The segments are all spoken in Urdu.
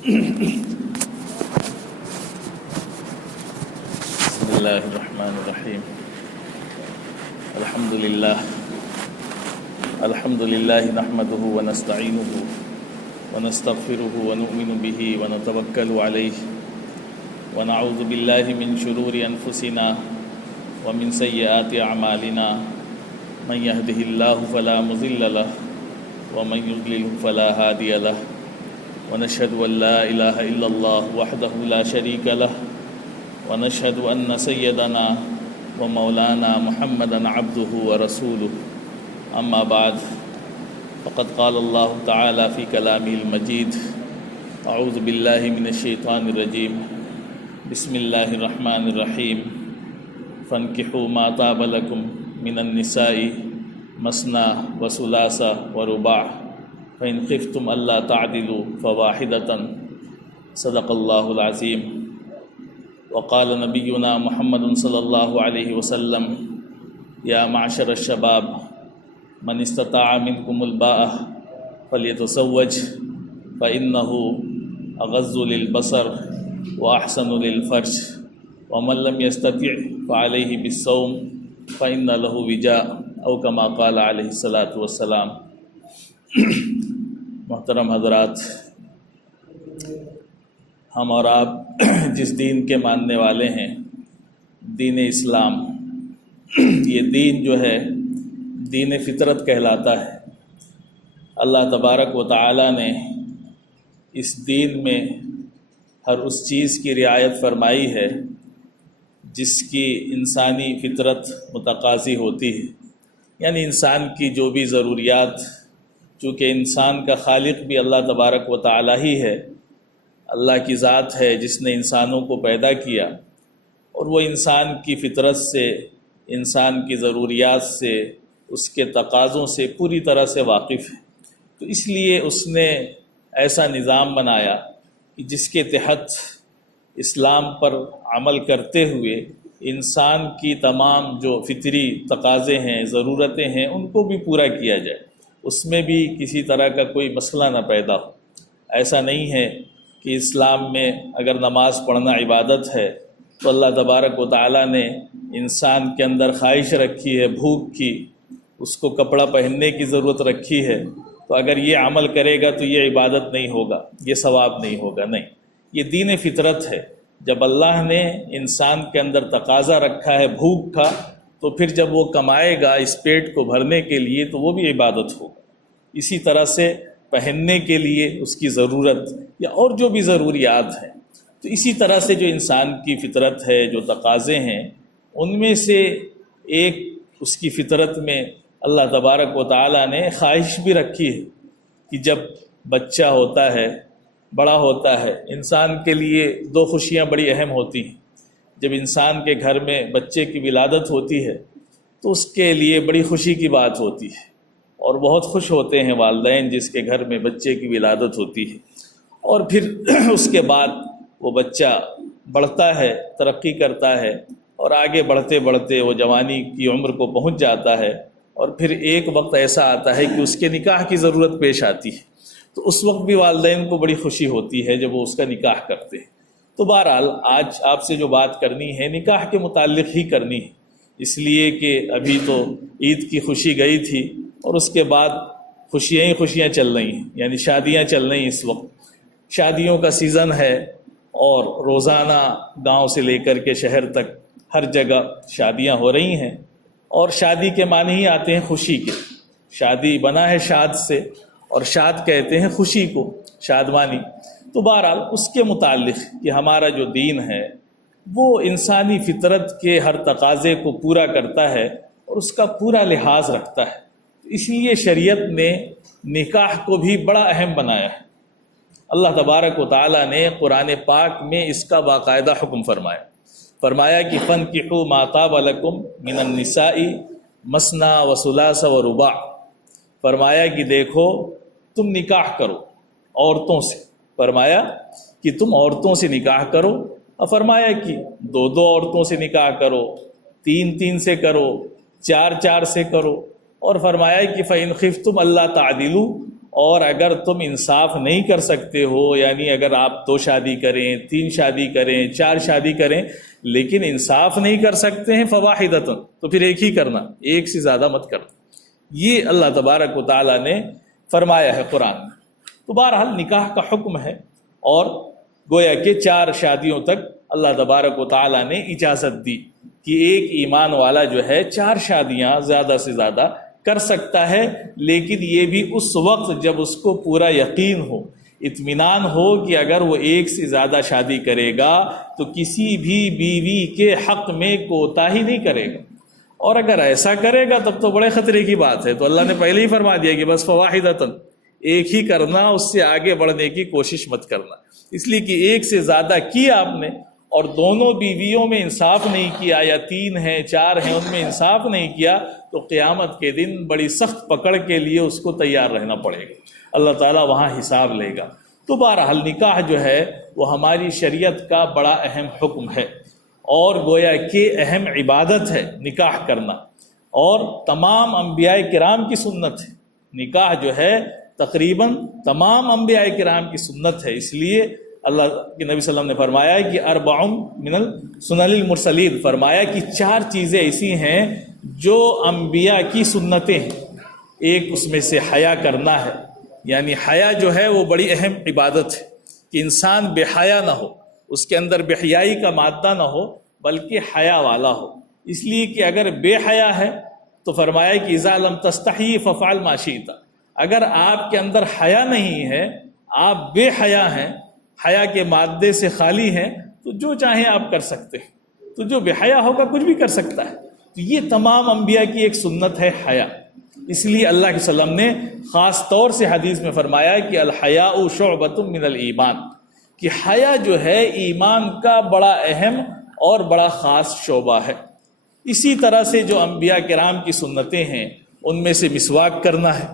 بسم اللہ الرحمن الرحیم الحمد للہ نحمده ونستعینه ونستغفره ونؤمن به ونتوکل علیہ ونعوذ باللہ من شرور انفسنا ومن سیئات اعمالنا من يهده الله فلا مضل له ومن يضلل فلا هادي له ونشهد ان لا اله الا الله وحده لا شريك له ونشهد ان سيدنا ومولانا محمدا عبده ورسوله اما بعد فقد قال الله تعالى في كلامه المجيد اعوذ بالله من الشيطان الرجيم بسم الله الرحمن الرحيم فانكحوا ما طاب لكم من النساء مثنى وثلاث ورباع فإن خفتم ألا تعدلوا فواحدة صدق الله العظيم وقال نبينا محمد صلى الله عليه وسلم يا معشر الشباب من استطاع منكم الباءة فليتزوج فإنه أغض للبصر وأحسن للفرج ومن لم يستطع فعليه بالصوم فإن له وجاء أو كما قال عليه الصلاة والسلام۔ محترم حضرات، ہم اور آپ جس دین کے ماننے والے ہیں، دین اسلام، یہ دین جو ہے دین فطرت کہلاتا ہے۔ اللہ تبارک و تعالی نے اس دین میں ہر اس چیز کی رعایت فرمائی ہے جس کی انسانی فطرت متقاضی ہوتی ہے، یعنی انسان کی جو بھی ضروریات، چونکہ انسان کا خالق بھی اللہ تبارک و تعالی ہی ہے، اللہ کی ذات ہے جس نے انسانوں کو پیدا کیا، اور وہ انسان کی فطرت سے، انسان کی ضروریات سے، اس کے تقاضوں سے پوری طرح سے واقف ہے۔ تو اس لیے اس نے ایسا نظام بنایا کہ جس کے تحت اسلام پر عمل کرتے ہوئے انسان کی تمام جو فطری تقاضے ہیں، ضرورتیں ہیں، ان کو بھی پورا کیا جائے، اس میں بھی کسی طرح کا کوئی مسئلہ نہ پیدا ہو۔ ایسا نہیں ہے کہ اسلام میں اگر نماز پڑھنا عبادت ہے تو اللہ تبارک و تعالیٰ نے انسان کے اندر خواہش رکھی ہے، بھوک کی، اس کو کپڑا پہننے کی ضرورت رکھی ہے، تو اگر یہ عمل کرے گا تو یہ عبادت نہیں ہوگا، یہ ثواب نہیں ہوگا۔ نہیں، یہ دین فطرت ہے۔ جب اللہ نے انسان کے اندر تقاضا رکھا ہے بھوک کا، تو پھر جب وہ کمائے گا اس پیٹ کو بھرنے کے لیے تو وہ بھی عبادت ہوگا۔ اسی طرح سے پہننے کے لیے اس کی ضرورت یا اور جو بھی ضروریات ہیں، تو اسی طرح سے جو انسان کی فطرت ہے، جو تقاضے ہیں، ان میں سے ایک اس کی فطرت میں اللہ تبارک و تعالیٰ نے خواہش بھی رکھی ہے کہ جب بچہ ہوتا ہے، بڑا ہوتا ہے، انسان کے لیے دو خوشیاں بڑی اہم ہوتی ہیں۔ جب انسان کے گھر میں بچے کی ولادت ہوتی ہے تو اس کے لیے بڑی خوشی کی بات ہوتی ہے، اور بہت خوش ہوتے ہیں والدین جس کے گھر میں بچے کی ولادت ہوتی ہے۔ اور پھر اس کے بعد وہ بچہ بڑھتا ہے، ترقی کرتا ہے، اور آگے بڑھتے بڑھتے وہ جوانی کی عمر کو پہنچ جاتا ہے، اور پھر ایک وقت ایسا آتا ہے کہ اس کے نکاح کی ضرورت پیش آتی ہے، تو اس وقت بھی والدین کو بڑی خوشی ہوتی ہے جب وہ اس کا نکاح کرتے ہیں۔ تو بہرحال آج آپ سے جو بات کرنی ہے نکاح کے متعلق ہی کرنی ہے، اس لیے کہ ابھی تو عید کی خوشی گئی تھی اور اس کے بعد خوشیاں ہی خوشیاں چل رہی ہیں، یعنی شادیاں چل رہی ہیں۔ اس وقت شادیوں کا سیزن ہے، اور روزانہ گاؤں سے لے کر کے شہر تک ہر جگہ شادیاں ہو رہی ہیں، اور شادی کے معنی ہی آتے ہیں خوشی کے۔ شادی بنا ہے شاد سے، اور شاد کہتے ہیں خوشی کو، شادمانی۔ تو بہرحال اس کے متعلق کہ ہمارا جو دین ہے وہ انسانی فطرت کے ہر تقاضے کو پورا کرتا ہے اور اس کا پورا لحاظ رکھتا ہے، اس لیے شریعت نے نکاح کو بھی بڑا اہم بنایا ہے۔ اللہ تبارک و تعالیٰ نے قرآن پاک میں اس کا باقاعدہ حکم فرمایا کہ فَانْكِحُوا مَا طَابَ لَكُم مِّنَ النِّسَاءِ مَثْنَىٰ وَثُلَاثَ وَرُبَاعَ۔ فرمایا کہ دیکھو تم نکاح کرو عورتوں سے، فرمایا کہ تم عورتوں سے نکاح کرو، اور فرمایا کہ دو عورتوں سے نکاح کرو، تین سے کرو، چار سے کرو، اور فرمایا کہ فَإِنْ خِفْتُمْ أَلَّا تَعْدِلُوا اور اگر تم انصاف نہیں کر سکتے ہو، یعنی اگر آپ 2 شادی کریں، 3 شادی کریں، 4 شادی کریں، لیکن انصاف نہیں کر سکتے ہیں، فواحدۃ، تو پھر ایک ہی کرنا، ایک سے زیادہ مت کرنا. یہ اللہ تبارک و تعالیٰ نے فرمایا ہے قرآن میں. تو بہرحال نکاح کا حکم ہے، اور گویا کہ 4 شادیوں تک اللہ تبارک و تعالیٰ نے اجازت دی کہ ایک ایمان والا جو ہے 4 شادیاں زیادہ سے زیادہ کر سکتا ہے، لیکن یہ بھی اس وقت جب اس کو پورا یقین ہو، اطمینان ہو کہ اگر وہ ایک سے زیادہ شادی کرے گا تو کسی بھی بیوی کے حق میں کوتاہی نہیں کرے گا. اور اگر ایسا کرے گا تب تو بڑے خطرے کی بات ہے. تو اللہ نے پہلے ہی فرما دیا کہ بس فواحدۃ، ایک ہی کرنا، اس سے آگے بڑھنے کی کوشش مت کرنا. اس لیے کہ ایک سے زیادہ کیا آپ نے اور دونوں بیویوں میں انصاف نہیں کیا، یا 3 ہیں 4 ہیں ان میں انصاف نہیں کیا، تو قیامت کے دن بڑی سخت پکڑ کے لیے اس کو تیار رہنا پڑے گا. اللہ تعالیٰ وہاں حساب لے گا. تو بہرحال نکاح جو ہے وہ ہماری شریعت کا بڑا اہم حکم ہے، اور گویا کہ اہم عبادت ہے نکاح کرنا، اور تمام انبیاء کرام کی سنت ہے. نکاح جو ہے تقریباً تمام انبیاء کرام کی سنت ہے. اس لیے اللہ کے نبی صلی اللہ علیہ وسلم نے فرمایا کہ 4 من السنن المرسلین، فرمایا کہ 4 چیزیں ایسی ہیں جو انبیاء کی سنتیں ہیں. ایک اس میں سے حیا کرنا ہے، یعنی حیا جو ہے وہ بڑی اہم عبادت ہے کہ انسان بے حیا نہ ہو، اس کے اندر بے حیائی کا مادہ نہ ہو بلکہ حیا والا ہو. اس لیے کہ اگر بے حیا ہے تو فرمایا کہ اذا لم تستحی ففعل ما شئت، اگر آپ کے اندر حیا نہیں ہے، آپ بے حیا ہیں، حیا کے مادے سے خالی ہیں، تو جو چاہیں آپ کر سکتے ہیں. تو جو بے حیا ہوگا کچھ بھی کر سکتا ہے. تو یہ تمام انبیاء کی ایک سنت ہے حیا. اس لیے اللہ کے وسلم نے خاص طور سے حدیث میں فرمایا کہ الحیاء شعبۃ من الایمان، کہ حیا جو ہے ایمان کا بڑا اہم اور بڑا خاص شعبہ ہے. اسی طرح سے جو انبیاء کرام کی سنتیں ہیں ان میں سے مسواک کرنا ہے،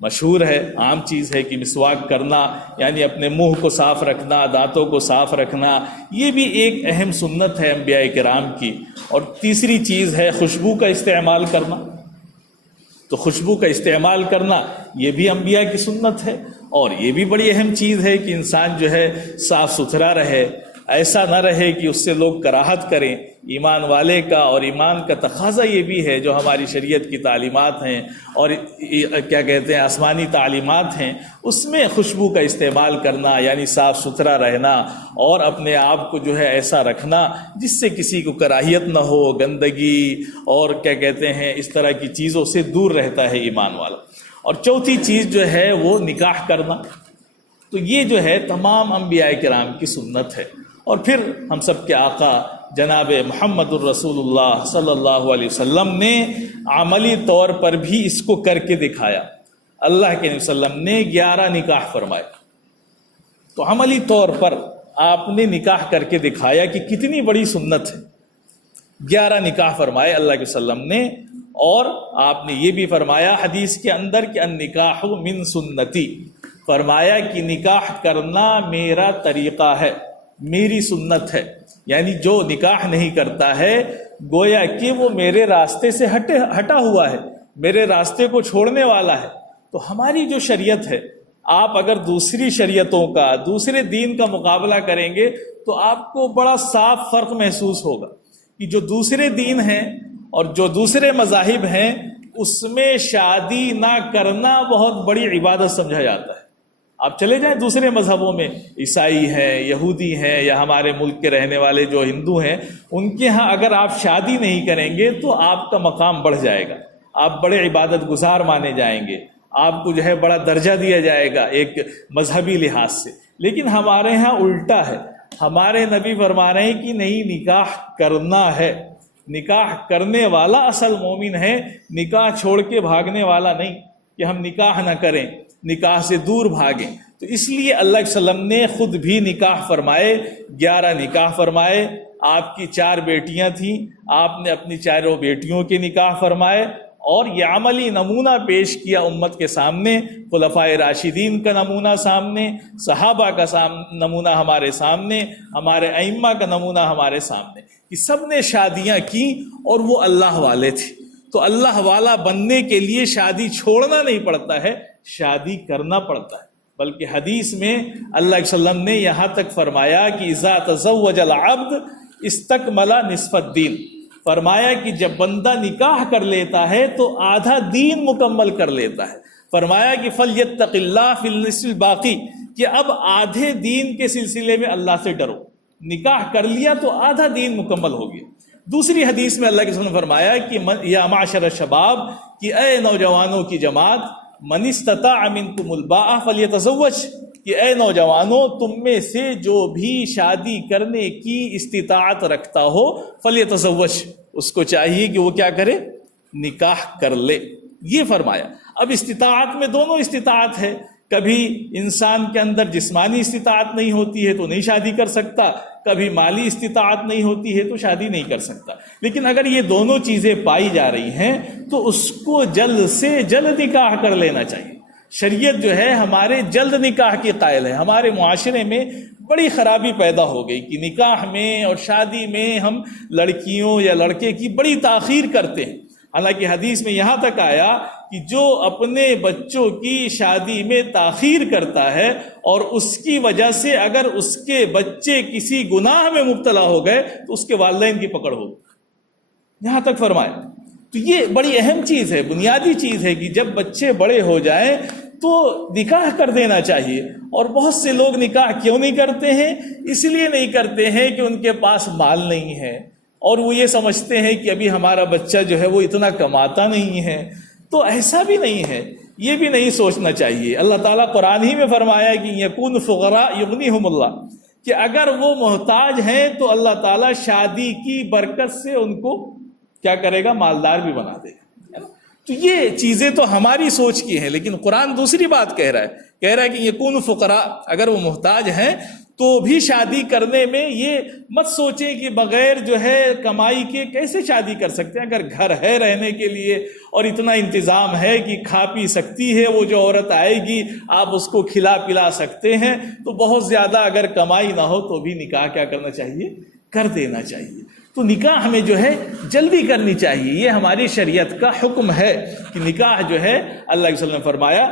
مشہور ہے، عام چیز ہے کہ مسواک کرنا یعنی اپنے منہ کو صاف رکھنا، دانتوں کو صاف رکھنا، یہ بھی ایک اہم سنت ہے انبیاء کرام کی. اور تیسری چیز ہے خوشبو کا استعمال کرنا. تو خوشبو کا استعمال کرنا یہ بھی انبیاء کی سنت ہے، اور یہ بھی بڑی اہم چیز ہے کہ انسان جو ہے صاف ستھرا رہے، ایسا نہ رہے کہ اس سے لوگ کراہت کریں. ایمان والے کا اور ایمان کا تقاضا یہ بھی ہے، جو ہماری شریعت کی تعلیمات ہیں اور کیا کہتے ہیں آسمانی تعلیمات ہیں، اس میں خوشبو کا استعمال کرنا یعنی صاف ستھرا رہنا، اور اپنے آپ کو جو ہے ایسا رکھنا جس سے کسی کو کراہیت نہ ہو، گندگی اور کیا کہتے ہیں اس طرح کی چیزوں سے دور رہتا ہے ایمان والا. اور چوتھی چیز جو ہے وہ نکاح کرنا. تو یہ جو ہے تمام انبیاء کرام کی سنت ہے. اور پھر ہم سب کے آقا جناب محمد الرسول اللہ صلی اللہ علیہ وسلم نے عملی طور پر بھی اس کو کر کے دکھایا. اللہ کے نبی صلی اللہ علیہ وسلم نے 11 نکاح فرمائے. تو عملی طور پر آپ نے نکاح کر کے دکھایا کہ کتنی بڑی سنت ہے. 11 نکاح فرمائے اللہ کے وسلم نے، اور آپ نے یہ بھی فرمایا حدیث کے اندر کہ النکاح من سنتی، فرمایا کہ نکاح کرنا میرا طریقہ ہے، میری سنت ہے. یعنی جو نکاح نہیں کرتا ہے گویا کہ وہ میرے راستے سے ہٹا ہوا ہے، میرے راستے کو چھوڑنے والا ہے. تو ہماری جو شریعت ہے، آپ اگر دوسری شریعتوں کا، دوسرے دین کا مقابلہ کریں گے تو آپ کو بڑا صاف فرق محسوس ہوگا کہ جو دوسرے دین ہیں اور جو دوسرے مذاہب ہیں اس میں شادی نہ کرنا بہت بڑی عبادت سمجھا جاتا ہے. آپ چلے جائیں دوسرے مذہبوں میں، عیسائی ہیں، یہودی ہیں، یا ہمارے ملک کے رہنے والے جو ہندو ہیں، ان کے ہاں اگر آپ شادی نہیں کریں گے تو آپ کا مقام بڑھ جائے گا، آپ بڑے عبادت گزار مانے جائیں گے، آپ کو جو ہے بڑا درجہ دیا جائے گا ایک مذہبی لحاظ سے. لیکن ہمارے ہاں الٹا ہے. ہمارے نبی فرما رہے ہیں کہ نہیں، نکاح کرنا ہے، نکاح کرنے والا اصل مومن ہے، نکاح چھوڑ کے بھاگنے والا نہیں کہ ہم نکاح نہ کریں، نکاح سے دور بھاگیں. تو اس لیے اللہ کے وسلم نے خود بھی نکاح فرمائے، 11 نکاح فرمائے. آپ کی 4 بیٹیاں تھیں، آپ نے اپنی 4 بیٹیوں کے نکاح فرمائے، اور یہ عملی نمونہ پیش کیا امت کے سامنے. خلفائے راشدین کا نمونہ سامنے، صحابہ کا نمونہ ہمارے سامنے، ہمارے ائمہ کا نمونہ ہمارے سامنے، کہ سب نے شادیاں کی اور وہ اللہ والے تھے. تو اللہ والا بننے کے لیے شادی چھوڑنا نہیں پڑتا ہے، شادی کرنا پڑتا ہے، بلکہ حدیث میں اللہ علیہ وسلم نے یہاں تک فرمایا کہ اذا تزوج العبد استکمل نصف الدین، فرمایا کہ جب بندہ نکاح کر لیتا ہے تو آدھا دین مکمل کر لیتا ہے۔ فرمایا کہ فلیتق اللہ فی النصف الباقی، کہ اب آدھے دین کے سلسلے میں اللہ سے ڈرو، نکاح کر لیا تو آدھا دین مکمل ہو گیا۔ دوسری حدیث میں اللہ کے رسول نے فرمایا کہ یا معشر الشباب، کہ اے نوجوانوں کی جماعت، من استطاع منکم الباء فلیتزوج، کہ اے نوجوانوں تم میں سے جو بھی شادی کرنے کی استطاعت رکھتا ہو فلیتزوج، اس کو چاہیے کہ وہ کیا کرے؟ نکاح کر لے، یہ فرمایا۔ اب استطاعت میں دونوں استطاعت ہے، کبھی انسان کے اندر جسمانی استطاعت نہیں ہوتی ہے تو نہیں شادی کر سکتا، کبھی مالی استطاعت نہیں ہوتی ہے تو شادی نہیں کر سکتا، لیکن اگر یہ دونوں چیزیں پائی جا رہی ہیں تو اس کو جلد سے جلد نکاح کر لینا چاہیے۔ شریعت جو ہے ہمارے جلد نکاح کی قائل ہے۔ ہمارے معاشرے میں بڑی خرابی پیدا ہو گئی کہ نکاح میں اور شادی میں ہم لڑکیوں یا لڑکے کی بڑی تاخیر کرتے ہیں، حالانکہ حدیث میں یہاں تک آیا کہ جو اپنے بچوں کی شادی میں تاخیر کرتا ہے اور اس کی وجہ سے اگر اس کے بچے کسی گناہ میں مبتلا ہو گئے تو اس کے والدین کی پکڑ ہوگی، یہاں تک فرمایا۔ تو یہ بڑی اہم چیز ہے، بنیادی چیز ہے کہ جب بچے بڑے ہو جائیں تو نکاح کر دینا چاہیے۔ اور بہت سے لوگ نکاح کیوں نہیں کرتے ہیں؟ اس لیے نہیں کرتے ہیں کہ ان کے پاس مال نہیں ہے، اور وہ یہ سمجھتے ہیں کہ ابھی ہمارا بچہ جو ہے وہ اتنا کماتا نہیں ہے۔ تو ایسا بھی نہیں ہے، یہ بھی نہیں سوچنا چاہیے۔ اللہ تعالیٰ قرآن ہی میں فرمایا کہ یکون فقراء یغنیہم اللہ، کہ اگر وہ محتاج ہیں تو اللہ تعالیٰ شادی کی برکت سے ان کو کیا کرے گا؟ مالدار بھی بنا دے گا۔ تو یہ چیزیں تو ہماری سوچ کی ہیں، لیکن قرآن دوسری بات کہہ رہا ہے کہ یکون فقراء، اگر وہ محتاج ہیں تو بھی شادی کرنے میں یہ مت سوچیں کہ بغیر جو ہے کمائی کے کیسے شادی کر سکتے ہیں۔ اگر گھر ہے رہنے کے لیے اور اتنا انتظام ہے کہ کھا پی سکتی ہے وہ جو عورت آئے گی، آپ اس کو کھلا پلا سکتے ہیں، تو بہت زیادہ اگر کمائی نہ ہو تو بھی نکاح کیا کرنا چاہیے؟ کر دینا چاہیے۔ تو نکاح ہمیں جو ہے جلدی کرنی چاہیے، یہ ہماری شریعت کا حکم ہے کہ نکاح جو ہے اللہ کے وسلم نے فرمایا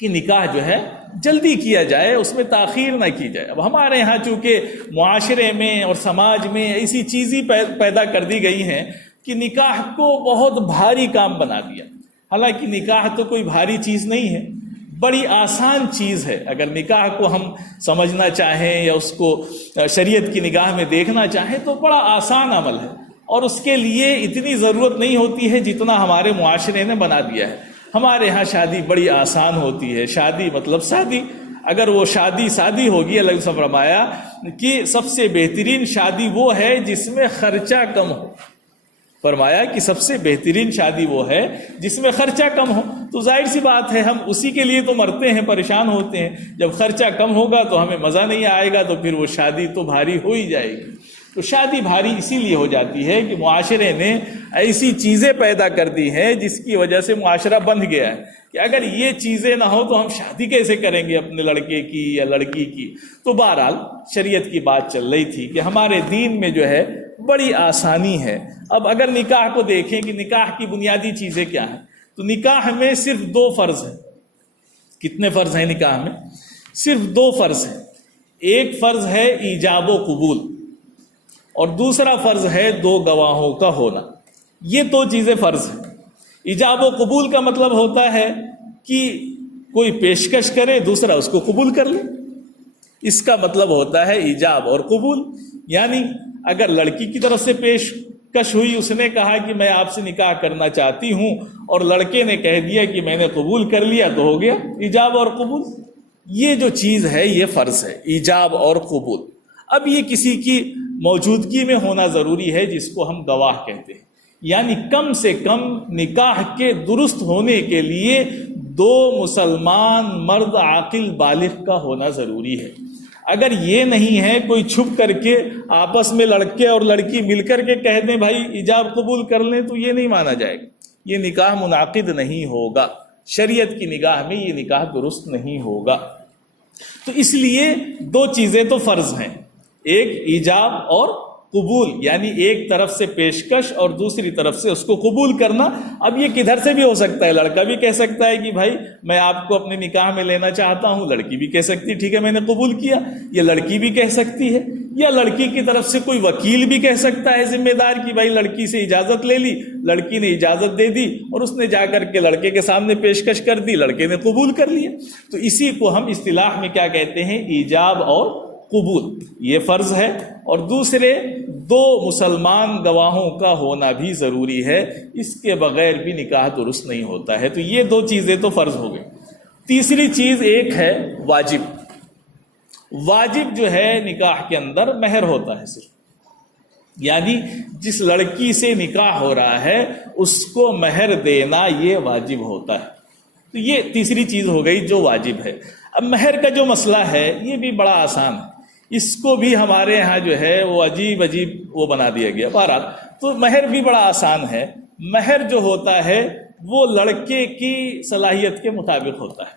کہ نکاح جو ہے جلدی کیا جائے، اس میں تاخیر نہ کی جائے۔ اب ہمارے ہاں چونکہ معاشرے میں اور سماج میں ایسی چیزیں پیدا کر دی گئی ہیں کہ نکاح کو بہت بھاری کام بنا دیا، حالانکہ نکاح تو کوئی بھاری چیز نہیں ہے، بڑی آسان چیز ہے۔ اگر نکاح کو ہم سمجھنا چاہیں یا اس کو شریعت کی نگاہ میں دیکھنا چاہیں تو بڑا آسان عمل ہے، اور اس کے لیے اتنی ضرورت نہیں ہوتی ہے جتنا ہمارے معاشرے نے بنا دیا ہے۔ ہمارے ہاں شادی بڑی آسان ہوتی ہے، شادی مطلب شادی، اگر وہ شادی سادی ہوگی، اللہ نے فرمایا کہ سب سے بہترین شادی وہ ہے جس میں خرچہ کم ہو، فرمایا کہ سب سے بہترین شادی وہ ہے جس میں خرچہ کم ہو۔ تو ظاہر سی بات ہے ہم اسی کے لیے تو مرتے ہیں، پریشان ہوتے ہیں۔ جب خرچہ کم ہوگا تو ہمیں مزہ نہیں آئے گا، تو پھر وہ شادی تو بھاری ہو ہی جائے گی۔ تو شادی بھاری اسی لیے ہو جاتی ہے کہ معاشرے نے ایسی چیزیں پیدا کر دی ہیں جس کی وجہ سے معاشرہ بندھ گیا ہے کہ اگر یہ چیزیں نہ ہو تو ہم شادی کیسے کریں گے اپنے لڑکے کی یا لڑکی کی۔ تو بہرحال شریعت کی بات چل رہی تھی کہ ہمارے دین میں جو ہے بڑی آسانی ہے۔ اب اگر نکاح کو دیکھیں کہ نکاح کی بنیادی چیزیں کیا ہیں، تو نکاح میں صرف 2 فرض ہیں۔ کتنے فرض ہیں نکاح میں؟ صرف 2 فرض ہیں۔ ایک فرض ہے ایجاب و قبول، اور دوسرا فرض ہے 2 گواہوں کا ہونا۔ یہ 2 چیزیں فرض ہیں۔ ایجاب و قبول کا مطلب ہوتا ہے کہ کوئی پیشکش کرے، دوسرا اس کو قبول کر لے، اس کا مطلب ہوتا ہے ایجاب اور قبول۔ یعنی اگر لڑکی کی طرف سے پیشکش ہوئی، اس نے کہا کہ میں آپ سے نکاح کرنا چاہتی ہوں، اور لڑکے نے کہہ دیا کہ میں نے قبول کر لیا، تو ہو گیا ایجاب اور قبول۔ یہ جو چیز ہے یہ فرض ہے، ایجاب اور قبول۔ اب یہ کسی کی موجودگی میں ہونا ضروری ہے، جس کو ہم گواہ کہتے ہیں۔ یعنی کم سے کم نکاح کے درست ہونے کے لیے 2 مسلمان مرد عاقل بالغ کا ہونا ضروری ہے۔ اگر یہ نہیں ہے، کوئی چھپ کر کے آپس میں لڑکے اور لڑکی مل کر کے کہہ دیں بھائی ایجاب قبول کر لیں، تو یہ نہیں مانا جائے گا، یہ نکاح منعقد نہیں ہوگا، شریعت کی نگاہ میں یہ نکاح درست نہیں ہوگا۔ تو اس لیے 2 چیزیں تو فرض ہیں، ایک ایجاب اور قبول یعنی ایک طرف سے پیشکش اور دوسری طرف سے اس کو قبول کرنا. اب یہ کدھر سے بھی ہو سکتا ہے. لڑکا بھی کہہ سکتا ہے کہ بھائی میں آپ کو اپنے نکاح میں لینا چاہتا ہوں, لڑکی بھی کہہ سکتی ٹھیک ہے میں نے قبول کیا. یہ لڑکی بھی کہہ سکتی ہے, یا لڑکی کی طرف سے کوئی وکیل بھی کہہ سکتا ہے ذمہ دار کہ بھائی لڑکی سے اجازت لے لی, لڑکی نے اجازت دے دی اور اس نے جا کر کے لڑکے کے سامنے پیشکش کر دی, لڑکے نے قبول کر لیا. تو اسی کو ہم اصطلاح میں کیا کہتے ہیں, ایجاب اور قبول. یہ فرض ہے. اور دوسرے 2 مسلمان گواہوں کا ہونا بھی ضروری ہے, اس کے بغیر بھی نکاح درست نہیں ہوتا ہے. تو یہ 2 چیزیں تو فرض ہو گئی. تیسری چیز ایک ہے واجب. واجب جو ہے نکاح کے اندر مہر ہوتا ہے صرف, یعنی جس لڑکی سے نکاح ہو رہا ہے اس کو مہر دینا یہ واجب ہوتا ہے. تو یہ تیسری چیز ہو گئی جو واجب ہے. اب مہر کا جو مسئلہ ہے یہ بھی بڑا آسان ہے, اس کو بھی ہمارے ہاں جو ہے وہ عجیب وہ بنا دیا گیا. بہرحال تو مہر بھی بڑا آسان ہے. مہر جو ہوتا ہے وہ لڑکے کی صلاحیت کے مطابق ہوتا ہے.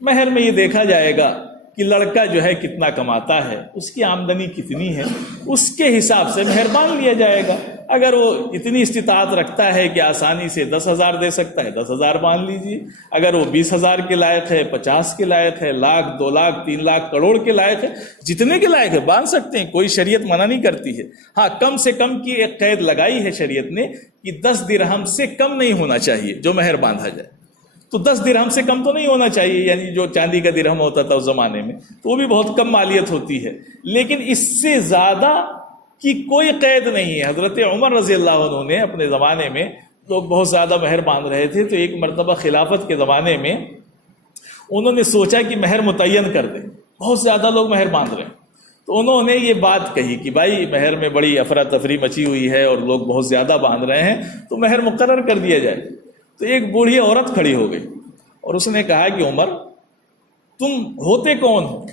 مہر میں یہ دیکھا جائے گا کہ لڑکا جو ہے کتنا کماتا ہے, اس کی آمدنی کتنی ہے, اس کے حساب سے مہر مان لیا جائے گا. اگر وہ اتنی استطاعت رکھتا ہے کہ آسانی سے 10,000 دے سکتا ہے 10,000 مان لیجیے. اگر وہ 20,000 کے لائق ہے, 50 کے لائق ہے, لاکھ 2 لاکھ 3 لاکھ کروڑ کے لائق ہے, جتنے کے لائق ہے باندھ سکتے ہیں, کوئی شریعت منع نہیں کرتی ہے. ہاں کم سے کم کی ایک قید لگائی ہے شریعت نے کہ 10 درہم سے کم نہیں ہونا چاہیے جو مہر باندھا جائے. تو 10 درہم سے کم تو نہیں ہونا چاہیے, یعنی جو چاندی کا درہم ہوتا تھا اس زمانے میں تو وہ بھی بہت کم مالیت ہوتی ہے. لیکن اس سے زیادہ کی کوئی قید نہیں ہے. حضرت عمر رضی اللہ عنہ نے اپنے زمانے میں لوگ بہت زیادہ مہر باندھ رہے تھے, تو ایک مرتبہ خلافت کے زمانے میں انہوں نے سوچا کہ مہر متعین کر دیں, بہت زیادہ لوگ مہر باندھ رہے ہیں. تو انہوں نے یہ بات کہی کہ بھائی مہر میں بڑی افراتفری مچی ہوئی ہے اور لوگ بہت زیادہ باندھ رہے ہیں, تو مہر مقرر کر دیا جائے. تو ایک بوڑھی عورت کھڑی ہو گئی اور اس نے کہا کہ عمر تم ہوتے کون ہو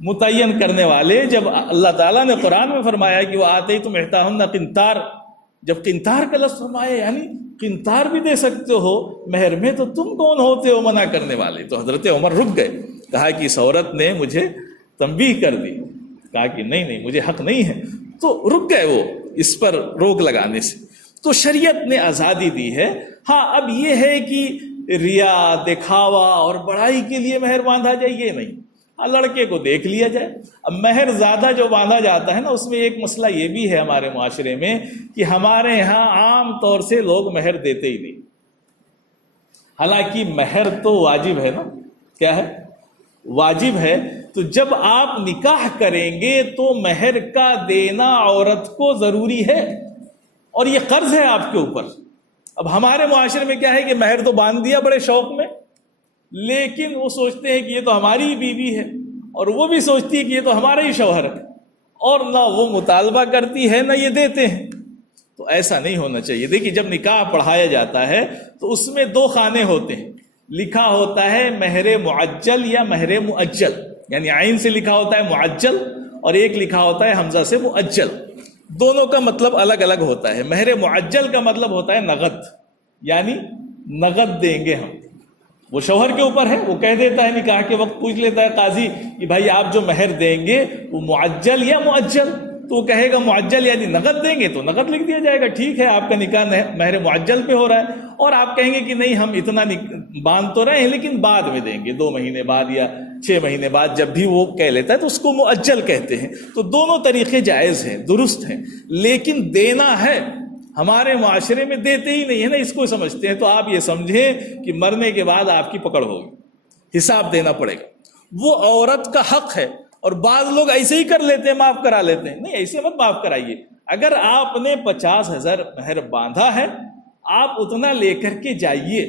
متعین کرنے والے, جب اللہ تعالیٰ نے قرآن میں فرمایا کہ وہ آتے ہی تم احتاہن قنطار, جب قنطار کا لفظ فرمایا یعنی قنطار بھی دے سکتے ہو مہر میں, تو تم کون ہوتے ہو منع کرنے والے. تو حضرت عمر رک گئے, کہا کہ اس عورت نے مجھے تنبیہ کر دی, کہا کہ نہیں مجھے حق نہیں ہے. تو رک گئے وہ اس پر روک لگانے سے. تو شریعت نے آزادی دی ہے. ہاں اب یہ ہے کہ ریا دکھاوا اور بڑائی کے لیے مہر باندھا جائے یہ نہیں, ہاں لڑکے کو دیکھ لیا جائے. اب مہر زیادہ جو باندھا جاتا ہے نا, اس میں ایک مسئلہ یہ بھی ہے ہمارے معاشرے میں کہ ہمارے یہاں عام طور سے لوگ مہر دیتے ہی نہیں. حالانکہ مہر تو واجب ہے نا, کیا ہے واجب ہے. تو جب آپ نکاح کریں گے تو مہر کا دینا عورت کو ضروری ہے اور یہ قرض ہے آپ کے اوپر. اب ہمارے معاشرے میں کیا ہے کہ مہر تو باندھ دیا بڑے شوق میں, لیکن وہ سوچتے ہیں کہ یہ تو ہماری بیوی ہے اور وہ بھی سوچتی ہے کہ یہ تو ہمارا ہی شوہر ہے, اور نہ وہ مطالبہ کرتی ہے نہ یہ دیتے ہیں. تو ایسا نہیں ہونا چاہیے. دیکھیے جب نکاح پڑھایا جاتا ہے تو اس میں 2 خانے ہوتے ہیں. لکھا ہوتا ہے مہر معجل یا مہر مؤجل, یعنی عین سے لکھا ہوتا ہے معجل اور ایک لکھا ہوتا ہے حمزہ سے مؤجل. دونوں کا مطلب الگ الگ ہوتا ہے. مہر معجل کا مطلب ہوتا ہے نقد, یعنی نقد دیں گے ہم. وہ شوہر کے اوپر ہے, وہ کہہ دیتا ہے نکاح کے وقت, پوچھ لیتا ہے قاضی کہ بھائی آپ جو مہر دیں گے وہ معجل یا مؤجل, تو وہ کہے گا معجل یعنی نقد دیں گے تو نقد لکھ دیا جائے گا, ٹھیک ہے آپ کا نکاح مہر معجل پہ ہو رہا ہے. اور آپ کہیں گے کہ نہیں ہم اتنا باندھ تو رہے ہیں لیکن بعد میں دیں گے, 2 مہینے بعد یا 6 مہینے بعد, جب بھی وہ کہہ لیتا ہے تو اس کو مؤجل کہتے ہیں. تو دونوں طریقے جائز ہیں, درست ہیں, لیکن دینا ہے. ہمارے معاشرے میں دیتے ہی نہیں ہے نا, اس کو سمجھتے ہیں. تو آپ یہ سمجھیں کہ مرنے کے بعد آپ کی پکڑ ہوگی, حساب دینا پڑے گا. وہ عورت کا حق ہے. اور بعض لوگ ایسے ہی کر لیتے ہیں, معاف کرا لیتے ہیں. نہیں, ایسے مت معاف کرائیے. اگر آپ نے 50,000 مہر باندھا ہے, آپ اتنا لے کر کے جائیے,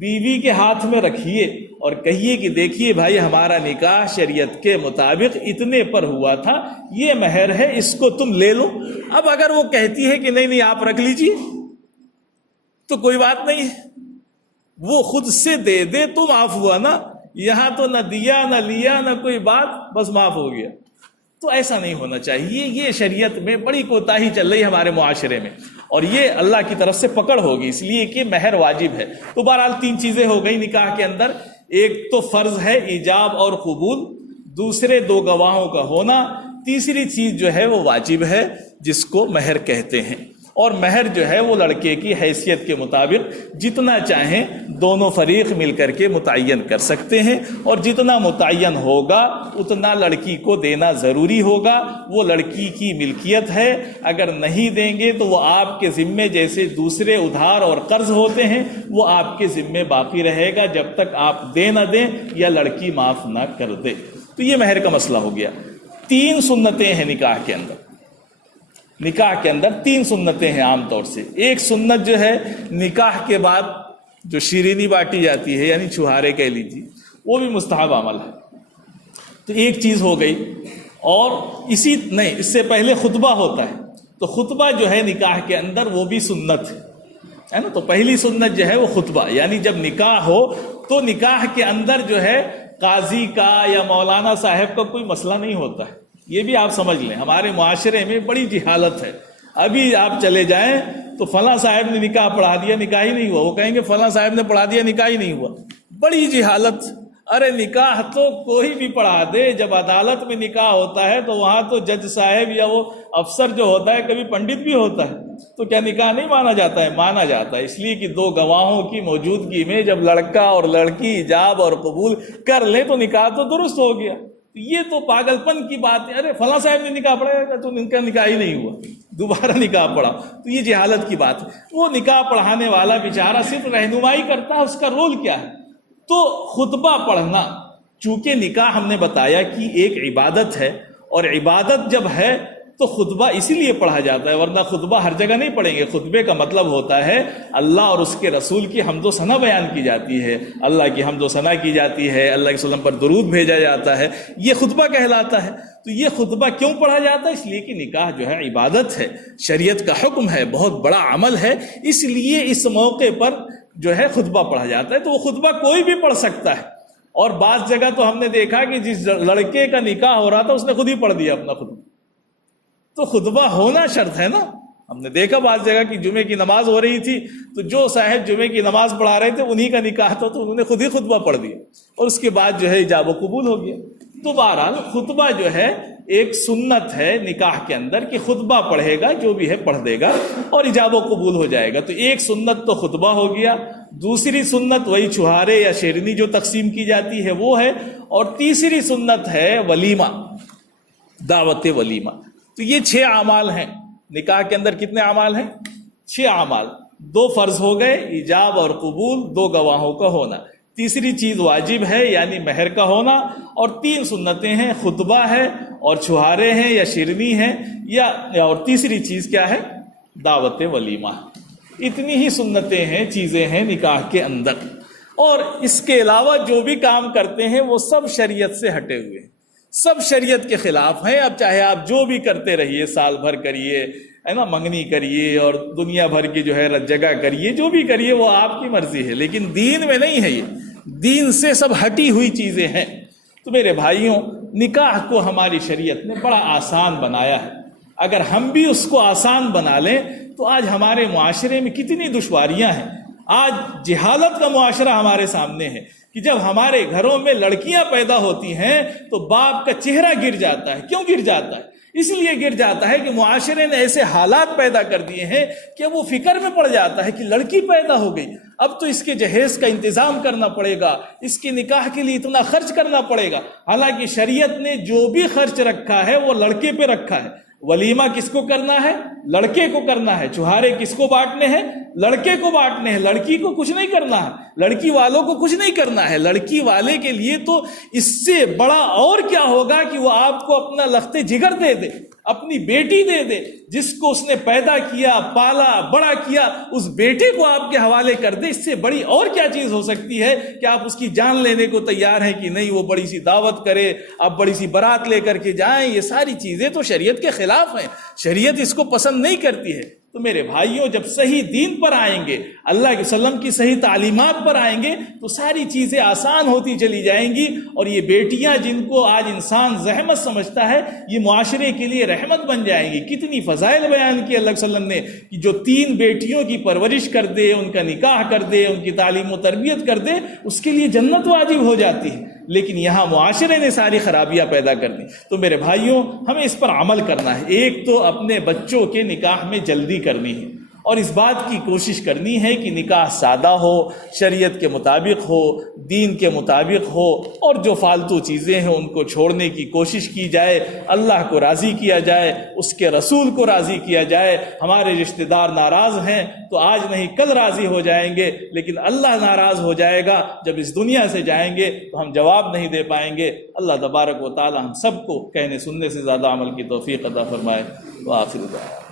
بیوی کے ہاتھ میں رکھیے اور کہیے کہ دیکھیے بھائی ہمارا نکاح شریعت کے مطابق اتنے پر ہوا تھا, یہ مہر ہے, اس کو تم لے لو. اب اگر وہ کہتی ہے کہ نہیں آپ رکھ لیجئے تو کوئی بات نہیں ہے, وہ خود سے دے دے تو معاف ہوا نا. یہاں تو نہ دیا نہ لیا نہ کوئی بات, بس معاف ہو گیا. تو ایسا نہیں ہونا چاہیے. یہ شریعت میں بڑی کوتاہی چل رہی ہے ہمارے معاشرے میں, اور یہ اللہ کی طرف سے پکڑ ہوگی, اس لیے کہ مہر واجب ہے. تو بہرحال 3 چیزیں ہو گئی نکاح کے اندر. ایک تو فرض ہے ایجاب اور قبول, دوسرے دو گواہوں کا ہونا، تیسری چیز جو ہے وہ واجب ہے جس کو مہر کہتے ہیں۔ اور مہر جو ہے وہ لڑکے کی حیثیت کے مطابق جتنا چاہیں دونوں فریق مل کر کے متعین کر سکتے ہیں، اور جتنا متعین ہوگا اتنا لڑکی کو دینا ضروری ہوگا۔ وہ لڑکی کی ملکیت ہے، اگر نہیں دیں گے تو وہ آپ کے ذمے جیسے دوسرے ادھار اور قرض ہوتے ہیں وہ آپ کے ذمے باقی رہے گا جب تک آپ دے نہ دیں یا لڑکی معاف نہ کر دے۔ تو یہ مہر کا مسئلہ ہو گیا۔ 3 سنتیں ہیں نکاح کے اندر۔ نکاح کے اندر 3 سنتیں ہیں عام طور سے۔ ایک سنت جو ہے نکاح کے بعد جو شیرینی بانٹی جاتی ہے، یعنی چھہارے کہہ لیجیے، وہ بھی مستحب عمل ہے۔ تو ایک چیز ہو گئی، اور اس سے پہلے خطبہ ہوتا ہے، تو خطبہ جو ہے نکاح کے اندر وہ بھی سنت ہے نا۔ تو پہلی سنت جو ہے وہ خطبہ، یعنی جب نکاح ہو تو نکاح کے اندر جو ہے قاضی کا یا مولانا صاحب کا کوئی مسئلہ نہیں ہوتا ہے۔ یہ بھی آپ سمجھ لیں، ہمارے معاشرے میں بڑی جہالت ہے۔ ابھی آپ چلے جائیں تو فلاں صاحب نے نکاح پڑھا دیا، نکاح ہی نہیں ہوا، وہ کہیں گے فلاں صاحب نے پڑھا دیا، نکاح ہی نہیں ہوا۔ بڑی جہالت۔ ارے نکاح تو کوئی بھی پڑھا دے، جب عدالت میں نکاح ہوتا ہے تو وہاں تو جج صاحب یا وہ افسر جو ہوتا ہے کبھی پنڈت بھی ہوتا ہے، تو کیا نکاح نہیں مانا جاتا ہے؟ مانا جاتا ہے، اس لیے کہ 2 گواہوں کی موجودگی میں جب لڑکا اور لڑکی ایجاب اور قبول کر لیں تو نکاح تو درست ہو گیا۔ یہ تو پاگل پن کی بات ہے۔ ارے فلاں صاحب نے نکاح پڑھا تو ان کا نکاح ہی نہیں ہوا، دوبارہ نکاح پڑھا، تو یہ جہالت کی بات ہے۔ وہ نکاح پڑھانے والا بیچارہ صرف رہنمائی کرتا ہے، اس کا رول کیا ہے؟ تو خطبہ پڑھنا، چونکہ نکاح ہم نے بتایا کہ ایک عبادت ہے، اور عبادت جب ہے تو خطبہ اسی لیے پڑھا جاتا ہے، ورنہ خطبہ ہر جگہ نہیں پڑھیں گے۔ خطبے کا مطلب ہوتا ہے اللہ اور اس کے رسول کی حمد و ثنا بیان کی جاتی ہے، اللہ کی حمد و ثنا کی جاتی ہے، اللہ کے وسلم پر درود بھیجا جاتا ہے، یہ خطبہ کہلاتا ہے۔ تو یہ خطبہ کیوں پڑھا جاتا ہے؟ اس لیے کہ نکاح جو ہے عبادت ہے، شریعت کا حکم ہے، بہت بڑا عمل ہے، اس لیے اس موقع پر جو ہے خطبہ پڑھا جاتا ہے۔ تو وہ خطبہ کوئی بھی پڑھ سکتا ہے، اور بعض جگہ تو ہم نے دیکھا کہ جس لڑکے کا نکاح ہو رہا تھا اس نے خود ہی پڑھ دیا اپنا خطبہ۔ تو خطبہ ہونا شرط ہے نا۔ ہم نے دیکھا بعض جگہ کی جمعے کی نماز ہو رہی تھی تو جو صاحب جمعے کی نماز پڑھا رہے تھے انہی کا نکاح تھا، تو انہوں نے خود ہی خطبہ پڑھ دیا، اور اس کے بعد جو ہے ایجاب و قبول ہو گیا۔ تو بہرحال خطبہ جو ہے ایک سنت ہے نکاح کے اندر کہ خطبہ پڑھے گا، جو بھی ہے پڑھ دے گا اور ایجاب و قبول ہو جائے گا۔ تو ایک سنت تو خطبہ ہو گیا، دوسری سنت وہی چھہارے یا شیرنی جو تقسیم کی جاتی ہے وہ ہے، اور تیسری سنت ہے ولیمہ، دعوت ولیمہ۔ تو یہ 6 اعمال ہیں نکاح کے اندر۔ کتنے اعمال ہیں؟ 6 اعمال۔ 2 فرض ہو گئے، ایجاب اور قبول، 2 گواہوں کا ہونا، تیسری چیز واجب ہے یعنی مہر کا ہونا، اور 3 سنتیں ہیں، خطبہ ہے اور چھہارے ہیں یا شیرنی ہیں، اور تیسری چیز کیا ہے؟ دعوت ولیمہ۔ اتنی ہی سنتیں ہیں، چیزیں ہیں نکاح کے اندر، اور اس کے علاوہ جو بھی کام کرتے ہیں وہ سب شریعت سے ہٹے ہوئے ہیں، سب شریعت کے خلاف ہیں۔ اب چاہے آپ جو بھی کرتے رہیے، سال بھر کریے، ہے نا، منگنی کریے اور دنیا بھر کی جو ہے جگہ کریے، جو بھی کریے وہ آپ کی مرضی ہے، لیکن دین میں نہیں ہے، یہ دین سے سب ہٹی ہوئی چیزیں ہیں۔ تو میرے بھائیوں، نکاح کو ہماری شریعت نے بڑا آسان بنایا ہے۔ اگر ہم بھی اس کو آسان بنا لیں تو آج ہمارے معاشرے میں کتنی دشواریاں ہیں۔ آج جہالت کا معاشرہ ہمارے سامنے ہے کہ جب ہمارے گھروں میں لڑکیاں پیدا ہوتی ہیں تو باپ کا چہرہ گر جاتا ہے۔ کیوں گر جاتا ہے؟ اس لیے گر جاتا ہے کہ معاشرے نے ایسے حالات پیدا کر دیے ہیں کہ وہ فکر میں پڑ جاتا ہے کہ لڑکی پیدا ہو گئی، اب تو اس کے جہیز کا انتظام کرنا پڑے گا، اس کے نکاح کے لیے اتنا خرچ کرنا پڑے گا۔ حالانکہ شریعت نے جو بھی خرچ رکھا ہے وہ لڑکے پہ رکھا ہے۔ ولیمہ کس کو کرنا ہے؟ لڑکے کو کرنا ہے۔ چھہارے کس کو بانٹنے ہیں؟ لڑکے کو بانٹنے ہیں، لڑکی کو کچھ نہیں کرنا ہے، لڑکی والوں کو کچھ نہیں کرنا ہے۔ لڑکی والے کے لیے تو اس سے بڑا اور کیا ہوگا کہ وہ آپ کو اپنا لخت جگر دے دے، اپنی بیٹی دے دے، جس کو اس نے پیدا کیا، پالا، بڑا کیا، اس بیٹے کو آپ کے حوالے کر دے۔ اس سے بڑی اور کیا چیز ہو سکتی ہے کہ آپ اس کی جان لینے کو تیار ہیں کہ نہیں، وہ بڑی سی دعوت کرے، آپ بڑی سی بارات لے کر کے جائیں۔ یہ ساری چیزیں تو شریعت کے خلاف ہیں، شریعت اس کو پسند نہیں کرتی ہے۔ تو میرے بھائیوں، جب صحیح دین پر آئیں گے، اللہ کے وسلم کی صحیح تعلیمات پر آئیں گے تو ساری چیزیں آسان ہوتی چلی جائیں گی، اور یہ بیٹیاں جن کو آج انسان زحمت سمجھتا ہے، یہ معاشرے کے لیے رحمت بن جائیں گی۔ کتنی فضائل بیان کی اللہ کے وسلم نے کہ جو 3 بیٹیوں کی پرورش کر دے، ان کا نکاح کر دے، ان کی تعلیم و تربیت کر دے، اس کے لیے جنت واجب ہو جاتی ہے۔ لیکن یہاں معاشرے نے ساری خرابیاں پیدا کر دی. تو میرے بھائیوں ہمیں اس پر عمل کرنا ہے. ایک تو اپنے بچوں کے نکاح میں جلدی کرنی ہے اور اس بات کی کوشش کرنی ہے کہ نکاح سادہ ہو، شریعت کے مطابق ہو، دین کے مطابق ہو، اور جو فالتو چیزیں ہیں ان کو چھوڑنے کی کوشش کی جائے. اللہ کو راضی کیا جائے، اس کے رسول کو راضی کیا جائے. ہمارے رشتہ دار ناراض ہیں تو آج نہیں کل راضی ہو جائیں گے، لیکن اللہ ناراض ہو جائے گا جب اس دنیا سے جائیں گے تو ہم جواب نہیں دے پائیں گے. اللہ تبارک و تعالی ہم سب کو کہنے سننے سے زیادہ عمل کی توفیق عطا فرمائے. وآخر دعوانا